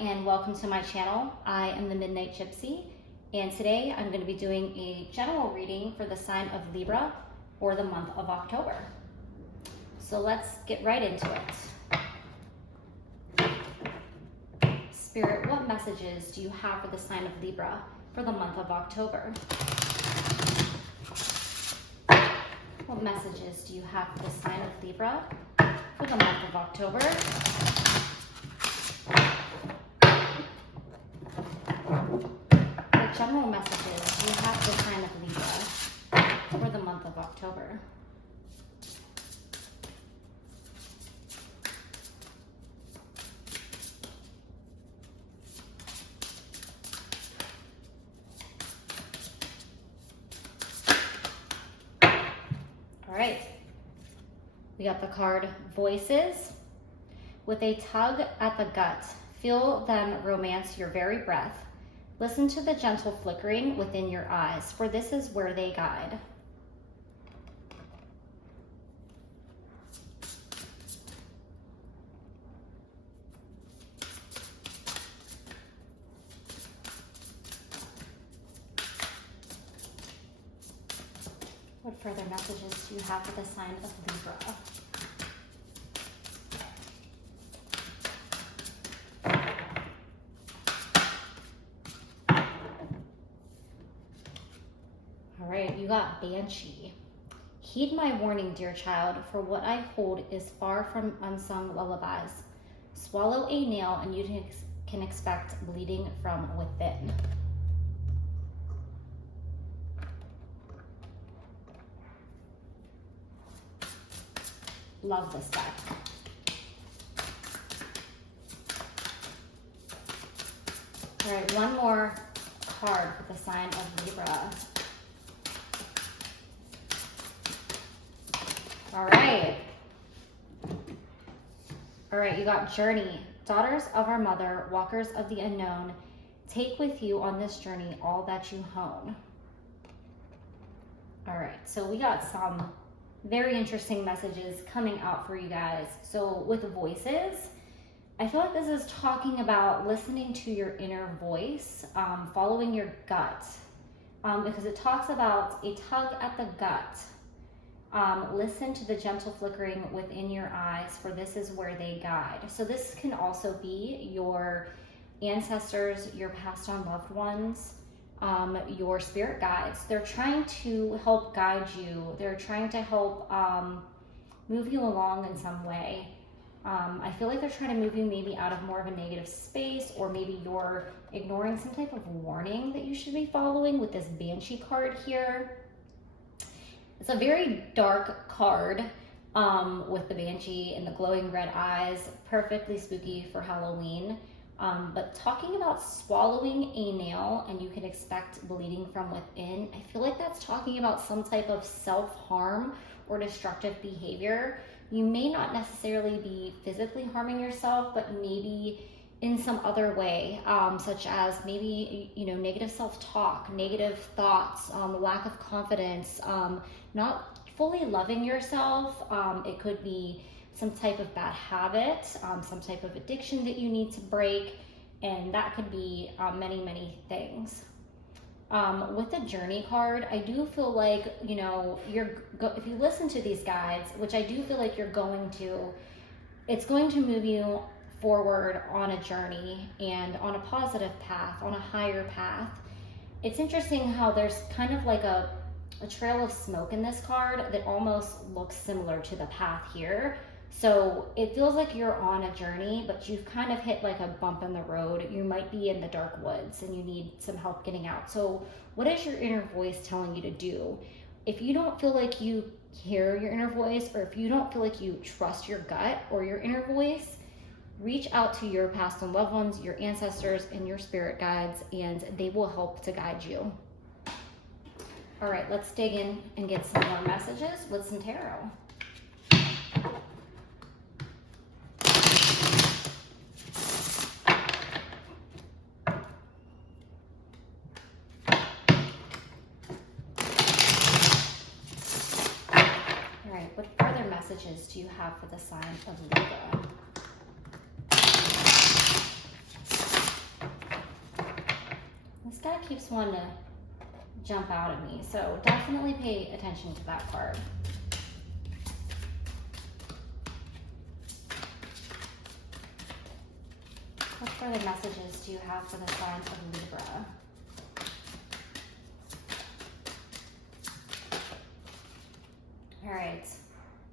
and welcome to my channel. I am the Midnight Gypsy, and today I'm going to be doing a general reading for the sign of Libra for the month of October. So let's get right into it. Spirit, what messages do you have for the sign of Libra for the month of October? What messages do you have for the sign of Libra for the month of October? What general messages do you have for the sign of Libra for the month of October? All right, we got the card Voices. With a tug at the gut, feel them romance your very breath. Listen to the gentle flickering within your eyes, for this is where they guide. What further messages do you have for the sign of Libra? All right, you got Banshee. Heed my warning, dear child, for what I hold is far from unsung lullabies. Swallow a nail and you can expect bleeding from within. Love this deck. All right, one more card for the sign of Libra. All right, you got Journey. Daughters of our mother, walkers of the unknown, take with you on this journey all that you hone. All right, so we got some very interesting messages coming out for you guys. So with Voices, I feel like this is talking about listening to your inner voice, following your gut, because it talks about a tug at the gut. Listen to the gentle flickering within your eyes, for this is where they guide. So this can also be your ancestors, your passed on loved ones, your spirit guides. They're trying to help guide you. They're trying to help move you along in some way. I feel like they're trying to move you maybe out of more of a negative space, or maybe you're ignoring some type of warning that you should be following with this Banshee card here. It's a very dark card with the Banshee and the glowing red eyes, perfectly spooky for Halloween. But talking about swallowing a nail and you can expect bleeding from within, I feel like that's talking about some type of self-harm or destructive behavior. You may not necessarily be physically harming yourself, but maybe in some other way, such as maybe, negative self-talk, negative thoughts, lack of confidence, not fully loving yourself. It could be some type of bad habit, some type of addiction that you need to break, and that could be many, many things. With the Journey card, I do feel like, if you listen to these guides, which I do feel like it's going to move you forward on a journey and on a positive path, on a higher path. It's interesting how there's kind of like a trail of smoke in this card that almost looks similar to the path here. So it feels like you're on a journey, but you've kind of hit like a bump in the road. You might be in the dark woods and you need some help getting out. So what is your inner voice telling you to do? If you don't feel like you hear your inner voice, or if you don't feel like you trust your gut or your inner voice, reach out to your past and loved ones, your ancestors, and your spirit guides, and they will help to guide you. All right, let's dig in and get some more messages with some tarot. All right, what further messages do you have for the sign of Libra? guy keeps wanting to jump out at me, so definitely pay attention to that card. What further messages do you have for the sign of Libra? All right,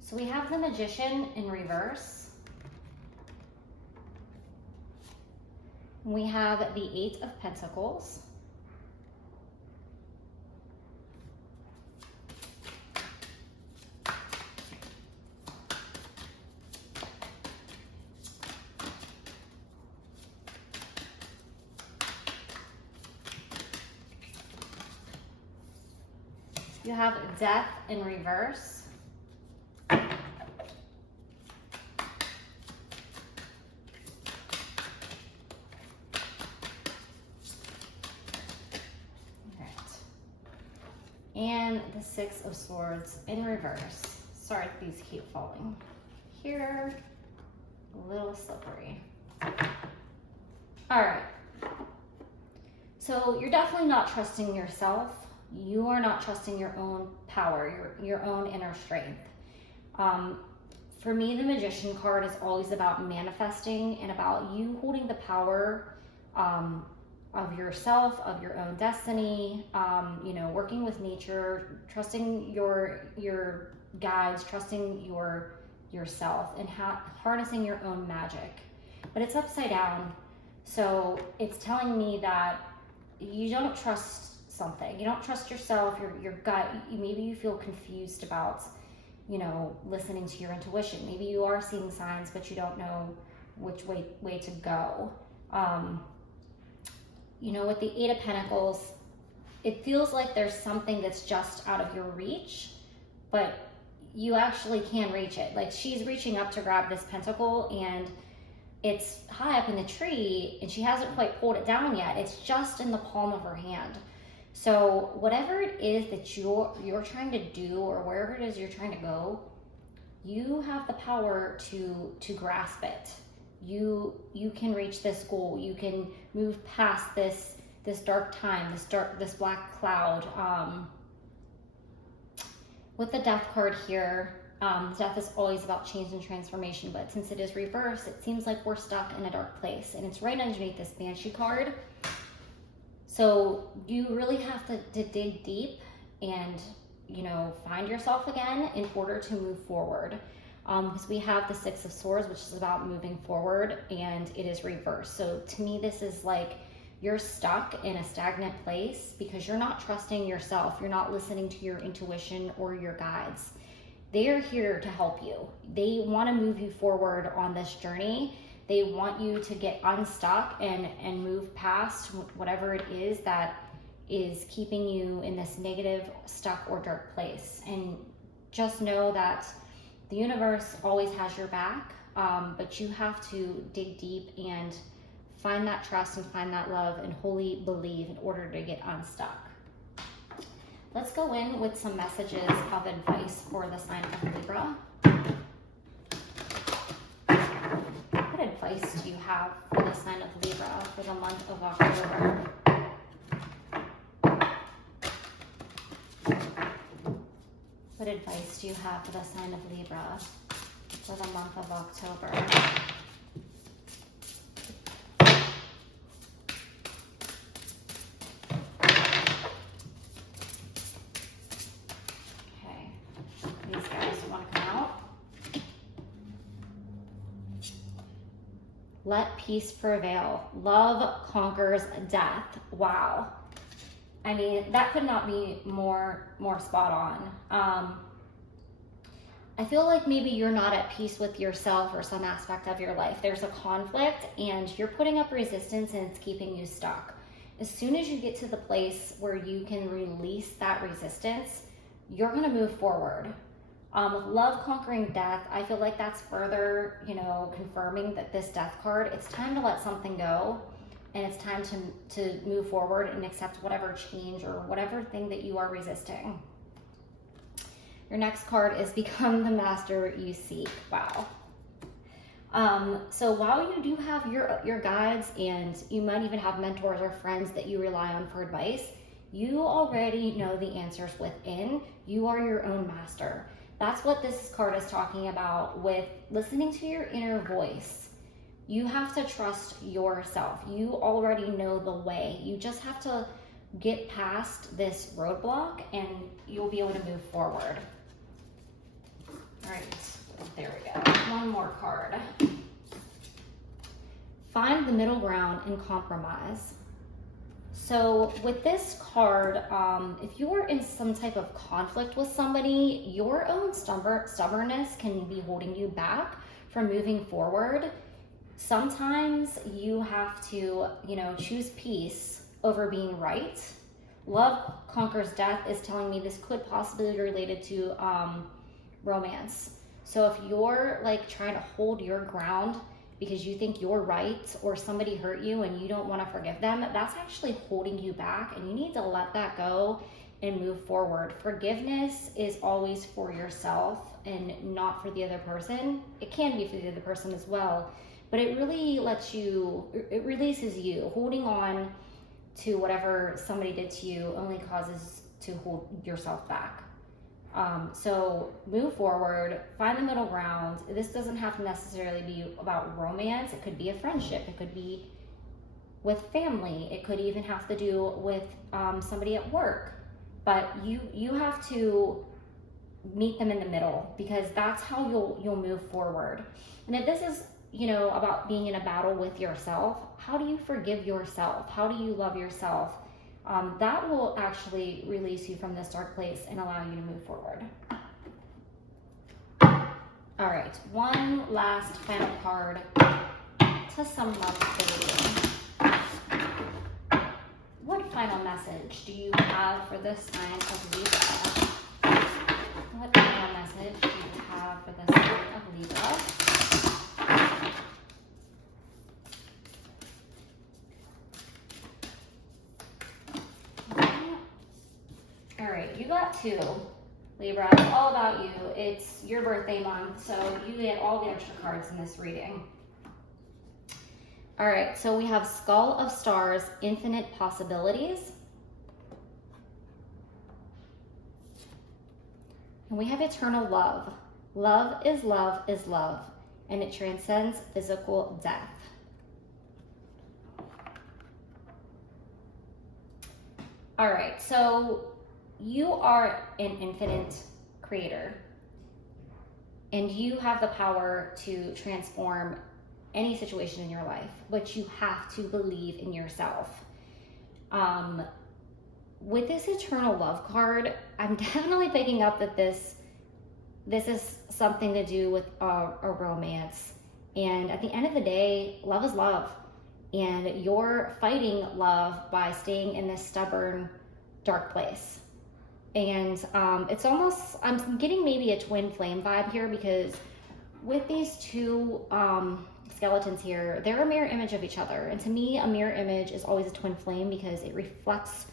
so we have the Magician in reverse. We have the Eight of Pentacles. You have Death in reverse. Right. And the Six of Swords in reverse. Sorry, these keep falling. Here, a little slippery. All right. So you're definitely not trusting yourself. You are not trusting your own power, your own inner strength. For me, the Magician card is always about manifesting and about you holding the power of yourself, of your own destiny, you know, working with nature, trusting your guides, trusting yourself, and harnessing your own magic. But it's upside down. So it's telling me that you don't trust something. You don't trust yourself, your gut. Maybe you feel confused about, you know, listening to your intuition. Maybe you are seeing signs, but you don't know which way to go. You know, with the Eight of Pentacles, it feels like there's something that's just out of your reach, but you actually can reach it. Like, she's reaching up to grab this pentacle, and it's high up in the tree, and she hasn't quite pulled it down yet. It's just in the palm of her hand. So whatever it is that you're trying to do, or wherever it is you're trying to go, you have the power to grasp it. You can reach this goal. You can move past this dark time, this black cloud. With the Death card here, death is always about change and transformation, but since it is reversed, it seems like we're stuck in a dark place, and it's right underneath this Banshee card. So you really have to dig deep and, you know, find yourself again in order to move forward. Because we have the Six of Swords, which is about moving forward, and it is reversed. So to me, this is like you're stuck in a stagnant place because you're not trusting yourself. You're not listening to your intuition or your guides. They are here to help you. They want to move you forward on this journey. They want you to get unstuck and move past whatever it is that is keeping you in this negative, stuck, or dark place. And just know that the universe always has your back, but you have to dig deep and find that trust and find that love and wholly believe in order to get unstuck. Let's go in with some messages of advice for the sign of Libra. What advice do you have for the sign of Libra for the month of October? What advice do you have for the sign of Libra for the month of October? Okay, these guys want to come out. Let peace prevail. Love conquers death. Wow. I mean, that could not be more spot on. I feel like maybe you're not at peace with yourself or some aspect of your life. There's a conflict and you're putting up resistance and it's keeping you stuck. As soon as you get to the place where you can release that resistance, you're going to move forward. With love conquering death, I feel like that's further, you know, confirming that this Death card, it's time to let something go. And it's time to move forward and accept whatever change or whatever thing that you are resisting. Your next card is Become the Master You Seek. Wow. So while you do have your guides, and you might even have mentors or friends that you rely on for advice, you already know the answers within. You are your own master. That's what this card is talking about with listening to your inner voice. You have to trust yourself. You already know the way. You just have to get past this roadblock and you'll be able to move forward. All right, there we go. One more card. Find the middle ground and compromise. So with this card, if you're in some type of conflict with somebody, your own stubbornness can be holding you back from moving forward. Sometimes you have to, choose peace over being right. Love conquers death is telling me this could possibly be related to romance. So if you're like trying to hold your ground because you think you're right, or somebody hurt you and you don't want to forgive them, that's actually holding you back, and you need to let that go and move forward. Forgiveness is always for yourself and not for the other person. It can be for the other person as well, but it really it releases you. Holding on to whatever somebody did to you only causes to hold yourself back. So move forward, find the middle ground. This doesn't have to necessarily be about romance. It could be a friendship. It could be with family. It could even have to do with somebody at work. But you have to meet them in the middle, because that's how you'll move forward. And if this is, about being in a battle with yourself, how do you forgive yourself? How do you love yourself? That will actually release you from this dark place and allow you to move forward. All right, one last final card to sum up the reading. What final message do you have for this sign of Libra? What final message do you have for this sign of Libra? All right, you got two, Libra. It's all about you. It's your birthday month, so you get all the extra cards in this reading. All right, so we have Skull of Stars, Infinite Possibilities. And we have Eternal Love. Love is love is love, and it transcends physical death. All right, so you are an infinite creator, and you have the power to transform any situation in your life, but you have to believe in yourself. With this Eternal Love card, I'm definitely picking up that this is something to do with a romance. And at the end of the day, love is love. And you're fighting love by staying in this stubborn, dark place. And it's almost, I'm getting maybe a twin flame vibe here, because with these two skeletons here, they're a mirror image of each other. And to me, a mirror image is always a twin flame, because it reflects,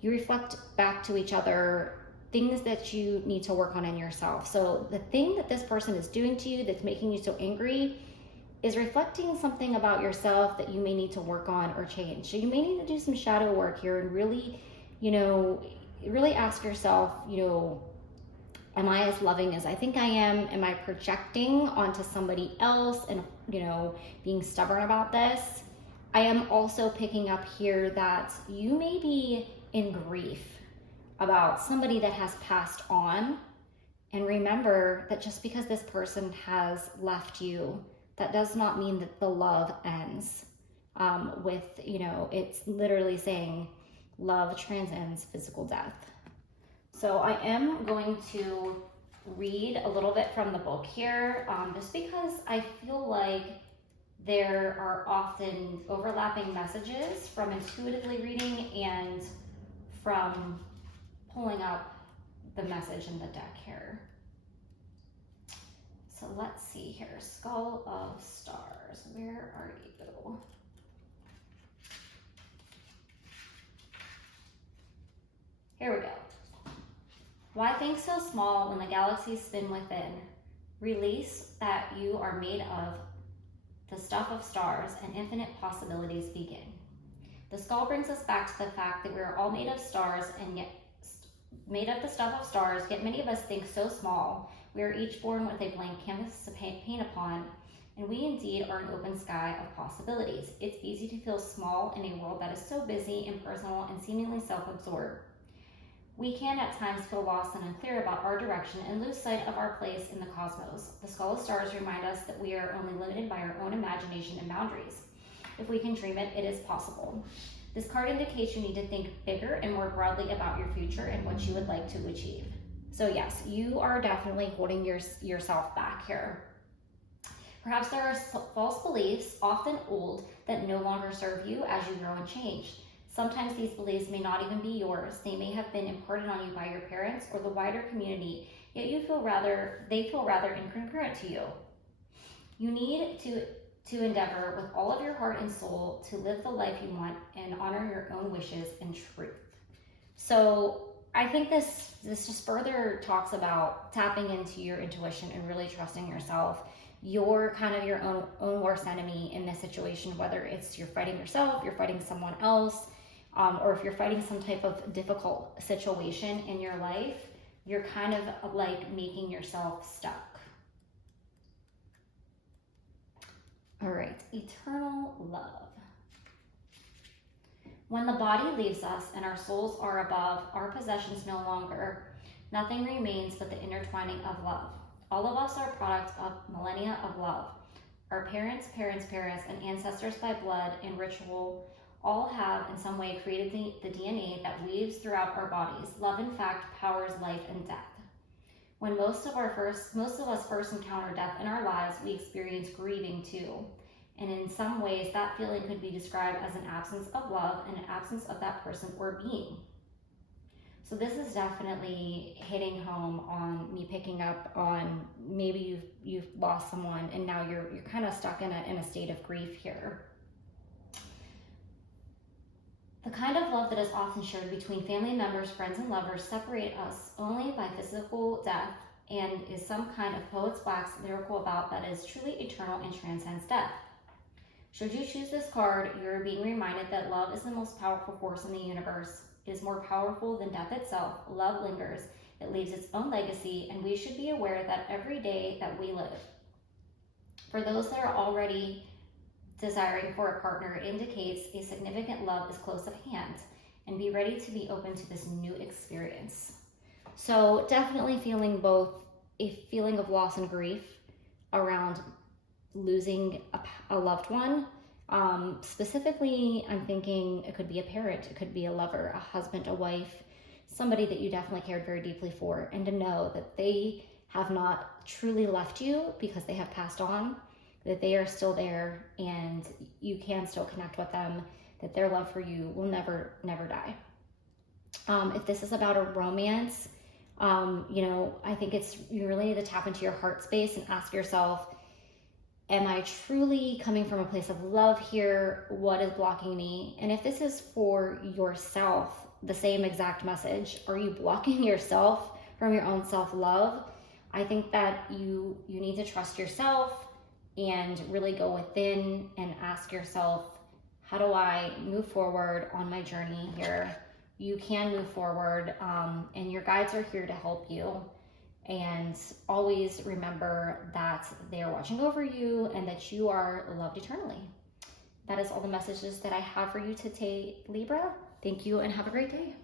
you reflect back to each other things that you need to work on in yourself. So the thing that this person is doing to you that's making you so angry is reflecting something about yourself that you may need to work on or change. So you may need to do some shadow work here and really, really ask yourself, am I as loving as I think I am? Am I projecting onto somebody else and, being stubborn about this? I am also picking up here that you may be in grief about somebody that has passed on. And remember that just because this person has left you, that does not mean that the love ends. It's literally saying love transcends physical death. So I am going to read a little bit from the book here, just because I feel like there are often overlapping messages from intuitively reading and from pulling up the message in the deck here. So let's see here. Skull of Stars. Where are you? Here we go. Why think so small when the galaxies spin within? Release that you are made of the stuff of stars, and infinite possibilities begin. The skull brings us back to the fact that we are all made of stars and yet made of the stuff of stars, yet many of us think so small. We are each born with a blank canvas to paint upon, and we indeed are an open sky of possibilities. It's easy to feel small in a world that is so busy, impersonal, and seemingly self-absorbed. We can at times feel lost and unclear about our direction and lose sight of our place in the cosmos. The skull of stars remind us that we are only limited by our own imagination and boundaries. If we can dream it, it is possible. This card indicates you need to think bigger and more broadly about your future and what you would like to achieve. So yes, you are definitely holding yourself back here. Perhaps there are false beliefs, often old, that no longer serve you as you grow and change. Sometimes these beliefs may not even be yours. They may have been imparted on you by your parents or the wider community, yet they feel rather incongruent to you. You need to endeavor with all of your heart and soul to live the life you want and honor your own wishes and truth. So I think this just further talks about tapping into your intuition and really trusting yourself. You're kind of your own worst enemy in this situation, whether it's you're fighting yourself, you're fighting someone else, or if you're fighting some type of difficult situation in your life, you're kind of like making yourself stuck. All right, eternal love. When the body leaves us and our souls are above, our possessions no longer, nothing remains but the intertwining of love. All of us are products of millennia of love. Our parents, and ancestors by blood and ritual all have in some way created the DNA that weaves throughout our bodies. Love, in fact, powers life and death. When most of us first encounter death in our lives, we experience grieving too. And in some ways, that feeling could be described as an absence of love and an absence of that person or being. So this is definitely hitting home on me picking up on maybe you've lost someone and now you're kind of stuck in a state of grief here. The kind of love that is often shared between family members, friends, and lovers separate us only by physical death and is some kind of poet's wax lyrical about that is truly eternal and transcends death. Should you choose this card, you're being reminded that love is the most powerful force in the universe. It is more powerful than death itself. Love lingers. It leaves its own legacy, and we should be aware that every day that we live. For those that are already desiring for a partner, it indicates a significant love is close at hand, and be ready to be open to this new experience. So definitely feeling both a feeling of loss and grief around losing a loved one. Specifically, I'm thinking it could be a parent, it could be a lover, a husband, a wife, somebody that you definitely cared very deeply for, and to know that they have not truly left you because they have passed on, that they are still there and you can still connect with them, that their love for you will never die. If this is about a romance, I think you really need to tap into your heart space and ask yourself, am I truly coming from a place of love here? What is blocking me? And if this is for yourself, the same exact message, are you blocking yourself from your own self-love? I think that you need to trust yourself and really go within and ask yourself, how do I move forward on my journey here? You can move forward, and your guides are here to help you. And always remember that they are watching over you and that you are loved eternally. That is all the messages that I have for you today, Libra. Thank you and have a great day.